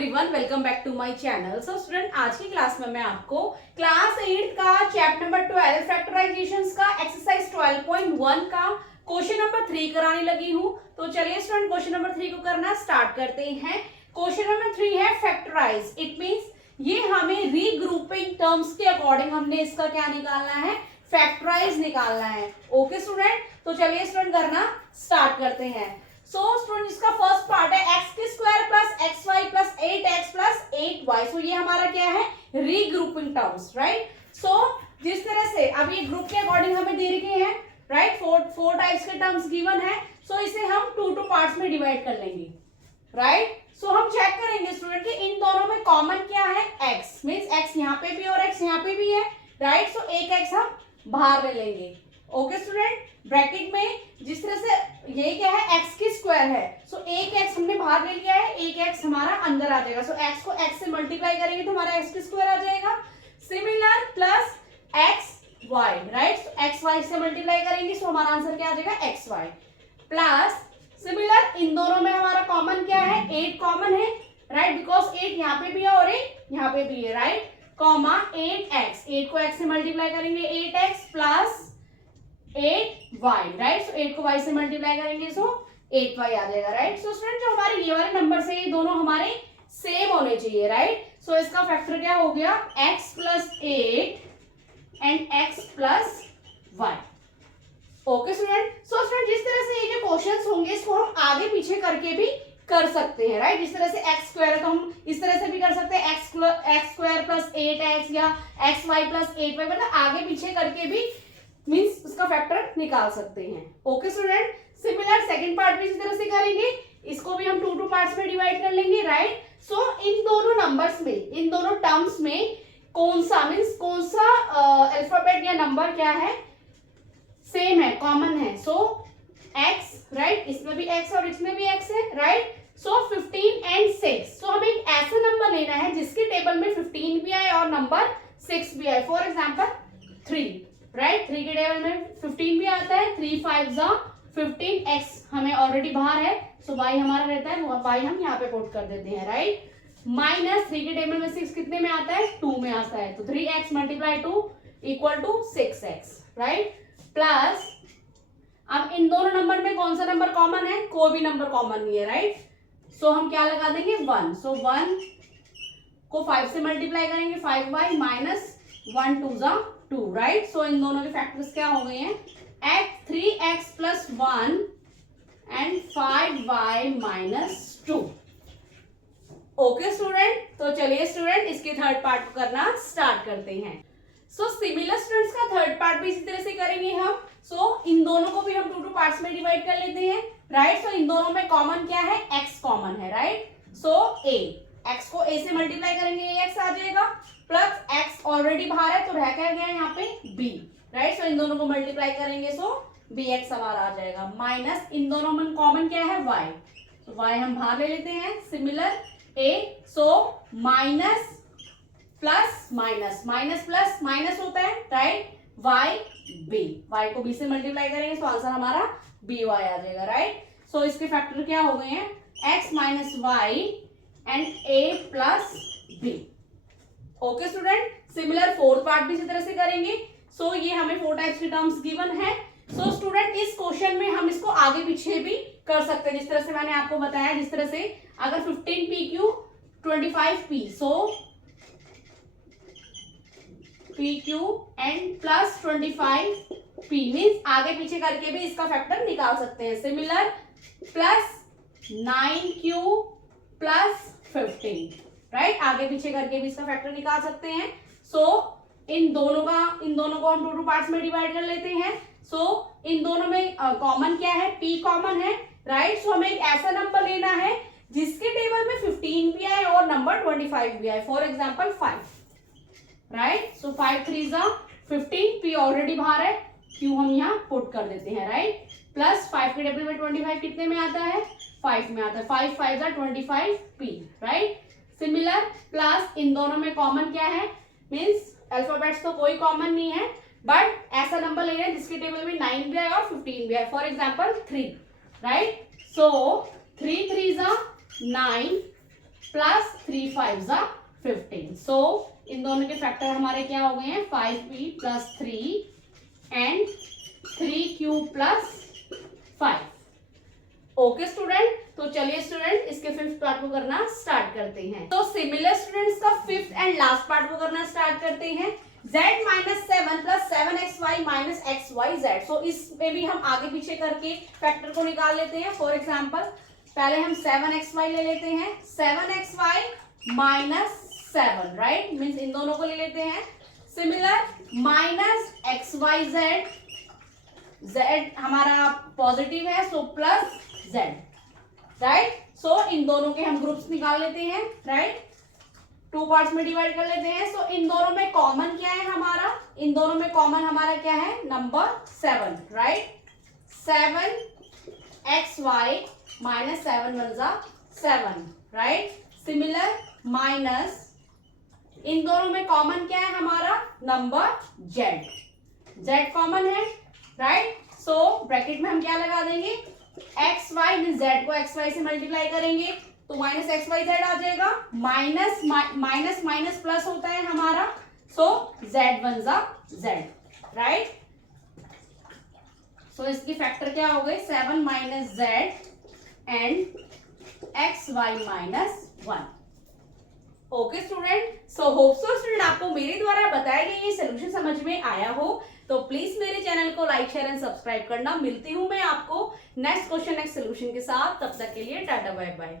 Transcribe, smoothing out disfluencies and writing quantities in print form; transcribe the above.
Everyone, welcome back to my channel. So student, आज की class में मैं आपको क्लास 8 का चैप्टर नंबर 12 फैक्टराइजेशंस का एक्सरसाइज 12.1 का क्वेश्चन नंबर 3 कराने लगी हूँ। तो चलिए स्टूडेंट, क्वेश्चन नंबर 3 को करना स्टार्ट करते हैं। क्वेश्चन नंबर 3 है फैक्टराइज। इट मींस ये हमें रीग्रुपिंग टर्म्स के अकॉर्डिंग हमने इसका क्या निकालना है, फैक्टराइज निकालना है। ओके स्टूडेंट, तो चलिए स्टूडेंट करना स्टार्ट करते हैं। सो स्टूडेंट, इसका फर्स्ट पार्ट है एक्स की square plus x y plus 8x plus 8y। So ये हमारा क्या है, रीग्रुपिंग टर्म्स, राइट। सो जिस तरह से अब ये ग्रुप के अकॉर्डिंग हमें दे रखे हैं, राइट, फोर टाइप्स के टर्म्स गिवन है। सो इसे हम टू पार्ट्स में डिवाइड कर लेंगे, राइट। सो हम चेक करेंगे स्टूडेंट कि इन दोनों में कॉमन क्या है, x मींस x यहाँ पे भी और x यहाँ पे भी है, राइट। सो एक x हम बाहर ले लेंगे। ओके स्टूडेंट, ब्रैकेट में जिस तरह से ये क्या है, x की स्क्वायर है। सो एक x हमने बाहर ले लिया है, एक x हमारा अंदर आ जाएगा। सो x को x से मल्टीप्लाई करेंगे तो हमारा x की स्क्वायर आ जाएगा। Similar plus x y, right. X y से मल्टीप्लाई करेंगे सो हमारा आंसर क्या आ जाएगा, एक्स वाई। प्लस सिमिलर इन दोनों में हमारा कॉमन क्या है, 8 कॉमन है, राइट, बिकॉज 8 यहाँ पे भी है और 8 यहाँ पे भी है, राइट। कॉमा 8x, 8 को x से मल्टीप्लाई करेंगे 8x प्लस 8y, राइट। सो 8 को y से मल्टीप्लाई करेंगे सो 8y आ जाएगा, राइट। सो स्टूडेंट, जो हमारे ये वाले नंबर से ये दोनों हमारे सेम होने चाहिए, राइट। सो इसका फैक्टर क्या हो गया, x plus 8 and x plus y। Okay student, so student जिस तरह से ये जो क्वेश्चंस होंगे इसको हम आगे पीछे करके भी कर सकते हैं, राइट। जिस तरह से x स्क्वायर है तो हम इस तरह से भी कर सकते हैं, x स्क्वायर प्लस 8x या xy प्लस 8y, मतलब आगे पीछे करके भी मींस उसका फैक्टर निकाल सकते हैं। Okay student, similar second part भी इसी तरह से करेंगे, इसको भी हम टू पार्ट्स में डिवाइड कर लेंगे, राइट। सो इन दोनों नंबर्स में, इन दोनों टर्म्स में कौन सा मींस कौन सा अल्फाबेट या नंबर क्या है, सेम है, कॉमन है। सो x, राइट, इसमें भी x और इसमें भी x है, राइट। So 15 and 6। सो हमें एक ऐसा नंबर लेना है जिसके टेबल में 15 भी आए और नंबर 6 भी आए। For example 3, right. 3 के टेबल में 15 भी आता है, 3 5 15, x हमें ऑलरेडी बाहर है सो y हमारा रहता है, y हम यहाँ पे पुट कर देते हैं, राइट। माइनस 3 के टेबल में 6 कितने में आता है, 2 में आता है, तो 3x multiply 2 equal to 6x, right. Plus अब इन दोनों नंबर में कौन सा नंबर कॉमन है, कोई भी नंबर कॉमन नहीं है, राइट। सो हम क्या लगा देंगे, 1। सो 1 को 5 से मल्टीप्लाई करेंगे, 5y माइनस 1 2 2, राइट। सो इन दोनों के फैक्टर्स क्या हो गए हैं, 3x plus 1 and 5y minus 2। Okay student, तो चलिए स्टूडेंट इसके थर्ड पार्ट को करना स्टार्ट करते हैं। सो सिमिलर स्टूडेंट्स का थर्ड पार्ट भी इसी तरह से करेंगे हम। सो इन दोनों को भी हम टू पार्ट्स में डिवाइड कर लेते हैं, राइट। सो इन दोनों में कॉमन क्या है, x कॉमन है, राइट। सो a, x को a से मल्टीप्लाई करेंगे x आ जाएगा, प्लस x ऑलरेडी बाहर है तो रह क्या गया यहाँ पे b, राइट। सो इन दोनों को मल्टीप्लाई करेंगे सो bx हमारा आ जाएगा, माइनस इन दोनों में कॉमन क्या है, y। तो y हम बाहर ले लेते हैं, similar a। So minus plus minus, minus plus minus होता है, राइट। y को b से मल्टीप्लाई करेंगे तो आंसर हमारा by आ जाएगा, राइट। सो इसके फैक्टर क्या हो गए हैं, x minus y and a plus b। Okay student, similar fourth part भी इसी तरह से करेंगे। सो ये हमें 4 टाइप्स के टर्म्स गिवन है। सो स्टूडेंट इस क्वेश्चन में हम इसको आगे पीछे भी कर सकते हैं, जिस तरह से मैंने आपको बताया। जिस तरह से अगर 15pq 25p, so pq and plus 25p means आगे पीछे करके भी इसका फैक्टर निकाल सकते हैं। Similar plus 9q plus 15, right, आगे पीछे करके भी इसका फैक्टर निकाल सकते हैं। सो इन दोनों को हम टू पार्ट्स में डिवाइड कर लेते हैं। सो इन दोनों में कॉमन क्या है, p कॉमन है, राइट। सो हमें एक ऐसा नंबर लेना है जिसके टेबल में 15 भी आए और नंबर 25 भी आए। For example 5, right. So 5 3 15, p already बाहर है, q हम यहाँ पुट कर देते हैं, राइट। प्लस 5 के टेबल में 25 कितने में आता है, 5 में आता है, 5 5 25p, राइट। सिमिलर प्लस इन दोनों में कॉमन क्या है, मीन्स अल्फाबेट्स तो कोई कॉमन नहीं है, बट ऐसा नंबर ले रहे हैं जिसके टेबल में 9 भी आए और 15 भी आए। For example 3, right. So 3 3 9 plus 3 5 जा 15। सो इन दोनों के फैक्टर हमारे क्या हो गए हैं 5p plus 3 and 3q plus 5। Okay student, तो चलिए स्टूडेंट इसके फिफ्थ पार्ट को करना स्टार्ट करते हैं। तो सिमिलर स्टूडेंट्स का फिफ्थ एंड लास्ट पार्ट को करना स्टार्ट करते हैं। z minus 7 plus 7xy minus xyz। सो इसमें भी हम आगे पीछे करके फैक्टर को निकाल लेते हैं। फॉर एग्जाम्पल पहले हम 7xy ले लेते हैं, 7xy minus 7, right, means in दोनों को ले लेते हैं। सिमिलर माइनस xyz, z हमारा पॉजिटिव है सो प्लस z, राइट। सो इन दोनों के हम ग्रुप्स निकाल लेते हैं, राइट, टू पार्ट्स में डिवाइड कर लेते हैं। सो इन दोनों में कॉमन क्या है हमारा, इन दोनों में कॉमन हमारा क्या है number 7, right. 7xy minus 7 one जा 7, राइट। सिमिलर माइनस इन दोनों में कॉमन क्या है हमारा नंबर z कॉमन है, राइट। सो ब्रैकेट में हम क्या लगा देंगे xy मीन z को xy से मल्टीप्लाई करेंगे तो माइनस xyz आ जाएगा। माइनस माइनस माइनस प्लस होता है हमारा, सो z वन जा z, राइट। सो इसकी फैक्टर क्या हो गए 7 minus z and xy minus 1। Okay student, so hope so student आपको मेरे द्वारा बताया गया ये सोल्यूशन समझ में आया हो। तो प्लीज मेरे चैनल को लाइक शेयर एंड सब्सक्राइब करना। मिलती हूं मैं आपको नेक्स्ट क्वेश्चन नेक्स्ट सोल्यूशन के साथ, तब तक के लिए टाटा बाय बाय।